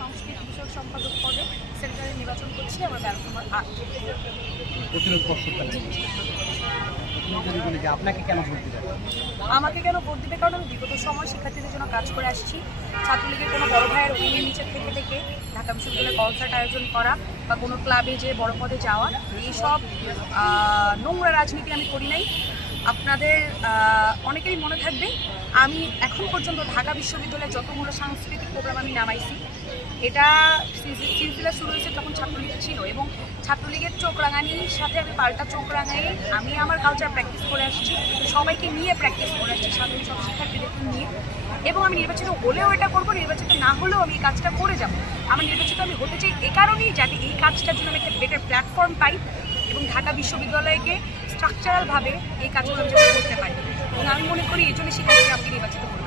সংস্কৃতি বিষয়ক সম্পাদক পদে সেক্রেটারি নির্বাচন করছি আমার ব্যালট নম্বর আট। আপনাকে কেন ভোট আমাকে কেন ভোট দিতে কারণ আমি বিগত সময় শিক্ষার্থীদের জন্য কাজ করে আসছি। ছাত্রলীগের কোনো বড় ভাইয়ের অভিনয় নিচের থেকে থেকে ঢাকা বিশ্ববিদ্যালয়ে কনসার্ট আয়োজন করা বা কোনো ক্লাবে যে বড় পদে যাওয়া এইসব নোংরা রাজনীতি আমি করি নাই। আপনাদের অনেকেই মনে থাকবে আমি এখন পর্যন্ত ঢাকা বিশ্ববিদ্যালয়ে যতগুলো সাংস্কৃতিক প্রোগ্রাম আমি নামাইছি এটা সিলসি- সিলসিলা শুরু হয়েছে তখন ছাত্রলীগ ছিল এবং ছাত্রলীগের চোখ রাঙানির সাথে আমি পাল্টা চোখ রাঙাই। আমি আমার কালচার প্র্যাকটিস করে আসছি। সবাইকে নিয়ে প্র্যাকটিস করে আসছি, সাধারণ সব শিক্ষার্থীদেরকে নিয়ে। এবং আমি নির্বাচিত হলেও এটা করব, নির্বাচিত না হলেও আমি এই কাজটা করে যাব। আমার নির্বাচিত আমি হতে চাই এ কারণেই যাতে এই কাজটার জন্য আমি একটা বেটার প্ল্যাটফর্ম পাই এবং ঢাকা বিশ্ববিদ্যালয়কে স্ট্রাকচারালভাবে এই কাজগুলো আমি করতে পারি। এবং আমি মনে করি এই জন্য শিক্ষার্থী আমাকে নির্বাচিত করবে।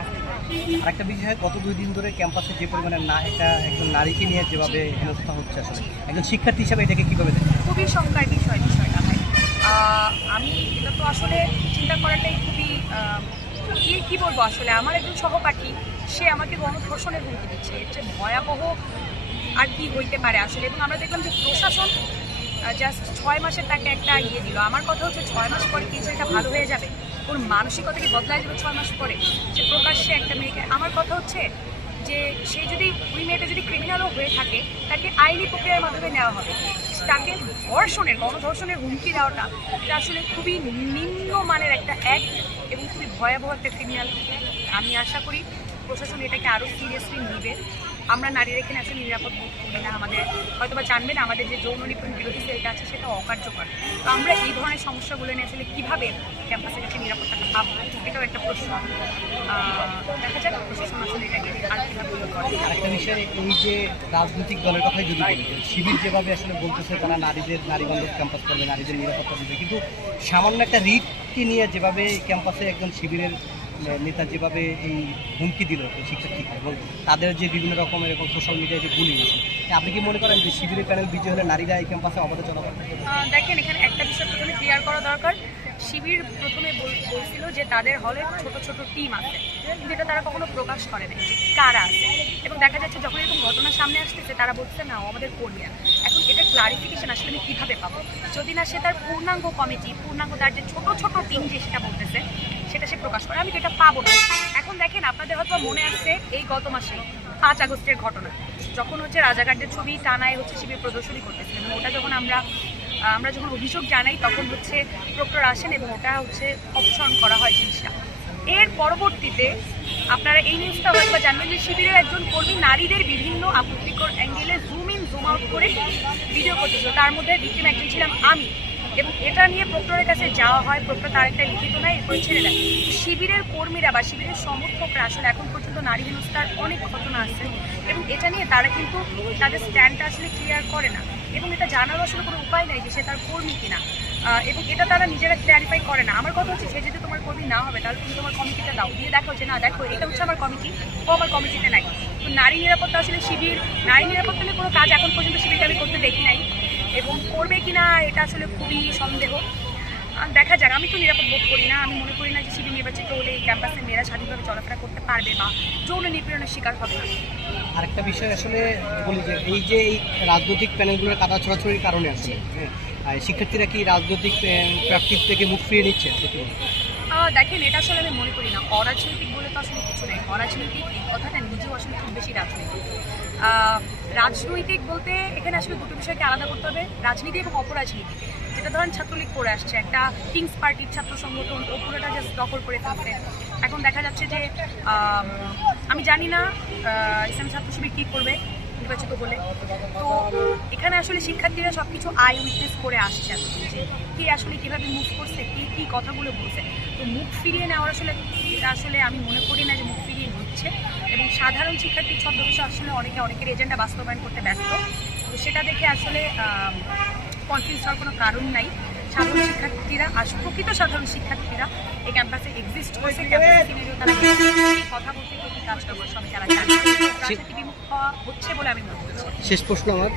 আরেকটা বিষয় গত দুই দিন ধরে ক্যাম্পাসে যে পরিমাণে না, একটা একজন নারীকে নিয়ে যেভাবে হেনস্থা হচ্ছে আসলে, একজন শিক্ষার্থী হিসাবে এটাকে কীভাবে দেখেন? খুবই শঙ্কার বিষয়, বিষয়টা আমি এটা তো আসলে চিন্তা করাটাই খুবই কি কি বলব আসলে, আমার একজন সহপাঠী, সে আমাকে গণধর্ষণের হুমকি দিচ্ছে। এর চেয়ে ভয়াবহ আর কি হইতে পারে আসলে? এবং আমরা দেখলাম যে প্রশাসন জাস্ট ছয় মাসের তাকে একটা ইয়ে দিল। আমার কথা হচ্ছে ছয় মাস পরে কিছু একটা ভালো হয়ে যাবে। ওর মানসিকতা কি বদলায় যাবে ছয় মাস পরে। যে প্রকাশ্যে একটা মেয়েকে আমার কথা হচ্ছে যে সে যদি ওই মেয়েটা যদি ক্রিমিনালও হয়ে থাকে, তাকে আইনি প্রক্রিয়ার মাধ্যমে নেওয়া হবে। তাকে ধর্ষণের গণধর্ষণের হুমকি দেওয়াটা এটা আসলে খুবই নিম্ন মানের একটা অ্যাক্ট এবং খুবই ভয়াবহ একটা ক্রিমিনাল আমি আশা করি প্রশাসন এটাকে আরও সিরিয়াসলি নেবে। আমরা নারীরা এখানে আসলে নিরাপদ বোধ করি না, আমাদের হয়তো বা জানবেন আমাদের যে যৌন নিপুণ বিরোধী সেলটা আছে সেটা অকার্যকর। তো আমরা এই ধরনের সমস্যাগুলো নিয়ে আসলে কীভাবে ক্যাম্পাসে কাছে নিরাপত্তাটা পাবো এটাও একটা প্রশ্ন। দেখা যাক, প্রশাসন আসলে এটাকে আর কীভাবে বিষয়, এই যে রাজনৈতিক দলের কথাই যদি শিবির যেভাবে আসলে বলতেছে, তারা নারীদের নারীবান্ধব ক্যাম্পাস করবে নারীদের নিরাপত্তা দিবে। কিন্তু সামান্য একটা রিটকে নিয়ে যেভাবে ক্যাম্পাসে একজন শিবিরের নেতা যেভাবে এই হুমকি দিল শিক্ষার্থী এবং তাদের যে বিভিন্ন রকমের এবং সোশ্যাল মিডিয়ায় যে গুলি হয়েছে আপনি কি মনে করেন যে শিবিরের প্যানেল বিজয় হলে নারীরা এই ক্যাম্পাসে অবাধে? আহ, দেখেন এখানে একটা বিষয় প্রথমে ক্লিয়ার করা দরকার। শিবির প্রথমে বল- বলছিল যে তাদের হলে ছোট ছোট টিম আছে যেটা তারা কখনো প্রকাশ করে নাই। কারা আছে? এবং দেখা যাচ্ছে যখন এরকম ঘটনা সামনে আসতেছে তারা বলছে না আমাদের কর্মীরা এখন এটা ক্লারিফিকেশন আসলে আমি কীভাবে পাবো? যদি না সে তার পূর্ণাঙ্গ কমিটি পূর্ণাঙ্গ তার যে ছোট ছোট টিম যে সেটা বলতেছে সেটা সে প্রকাশ করে। আমি এটা পাবো না। এখন দেখেন, আপনাদের হয়তো মনে আসছে এই গত মাসে, পাঁচ আগস্টের ঘটনা, যখন হচ্ছে রাজাঘাটের ছবি টানায় হচ্ছে শিবির প্রদর্শনী করতেছিলেন ওটা যখন আমরা আমরা যখন অভিযোগ জানাই, তখন হচ্ছে প্রক্টর আসেন এবং ওটা হচ্ছে অপসারণ করা হয় জিনিসটা। এর পরবর্তীতে আপনারা এই নিউজটা হয়তো জানবেন যে শিবিরের একজন কর্মী নারীদের বিভিন্ন আপত্তিকর অ্যাঙ্গেলে জুম ইন জুম আউট করে ভিডিও করতেছিল। তার মধ্যে ভিক্টিম একজন ছিলাম আমি। এবং এটা নিয়ে প্রক্টরের কাছে যাওয়া হয়, প্রক্টর তার একটা লিখিত নেয় এরপরে ছেড়ে দেয়। শিবিরের কর্মীরা বা শিবিরের সমর্থকরা আসলে এখন পর্যন্ত নারী হেনস্থার অনেক ঘটনা আছে এবং এটা নিয়ে তারা কিন্তু তাদের স্ট্যান্ডটা আসলে ক্লিয়ার করে না এবং এটা জানারও আসলে কোনো উপায় নাই যে সে তার কর্মী কিনা। এবং এটা তারা নিজেরা ক্ল্যারিফাই করে না। আমার কথা হচ্ছে সে যদি তোমার কর্মী না হবে, তাহলে তুমি তোমার কমিটিতে দাও। দিয়ে দেখো যে না, দেখো, এটা হচ্ছে আমার কমিটি, ও আমার কমিটিতে নাই। তো নারী নিরাপত্তা আসলে শিবির, নারী নিরাপত্তা নিয়ে কোনো কাজ এখন পর্যন্ত শিবিরকে আমি করতে দেখি নাই। এবং করবে কিনা এটা আসলে খুবই সন্দেহ। আর দেখা যাক আমি তো নিরাপদ বোধ করি না। আমি মনে করি না যে শিবির নির্বাচিত হলে এই ক্যাম্পাসে মেয়েরা স্বাধীনভাবে চলাফেরা করতে পারবে বা যৌন নিপীড়নের শিকার হবে। না আরেকটা বিষয় আসলে বলি যে এই যে এই রাজনৈতিক প্যানেলগুলোর কাদা ছড়াছড়ির কারণে আসলে হ্যাঁ, শিক্ষার্থীরা কি রাজনৈতিক প্রার্থীর থেকে মুখ ফিরিয়ে নিচ্ছে? কি দেখেন এটা আসলে আমি মনে করি না। অরাজনৈতিক বলে তো আসলে কিছু নেই। অরাজনৈতিক এই কথাটা নিজেও আসলে খুব বেশি রাজনৈতিক। রাজনৈতিক বলতে এখানে আসলে দুটো বিষয়কে আলাদা করতে হবে, রাজনীতি এবং অপরাজনীতি। যেটা ধরেন ছাত্রলীগ করে আসছে, একটা কিংস পার্টির ছাত্র সংগঠন, ও পুরোটা জাস্ট দখল করে ফেলছে। এখন দেখা যাচ্ছে যে, আমি জানি না ইসলামী ছাত্র শিবির কী করবে, নির্বাচিত হলে। তো এখানে আসলে শিক্ষার্থীরা সব কিছু আই উইটনেস করে আসছে কে আসলে কীভাবে মুভ করছে, কে কী কথাগুলো বলছে। তো মুখ ফিরিয়ে নেওয়ার আসলে আসলে আমি মনে করি না যে মুখ নিচ্ছে এবং সাধারণ শিক্ষার্থীর ছদ্মবেশে আসলে অনেকে অনেকের এজেন্ডা বাস্তবায়ন করতে ব্যস্ত। তো সেটা দেখে আসলে কনফিউজ হওয়ার কোনো কারণ নাই। সাধারণ শিক্ষার্থীরা আস প্রকৃত সাধারণ শিক্ষার্থীরা এই ক্যাম্পাসে এক্সিস্ট করেছে। কথা বলতে কাজ করব সব যারা জানে। বিমুখ হওয়া হচ্ছে বলে আমি মনে করছি। শেষ প্রশ্ন আমার।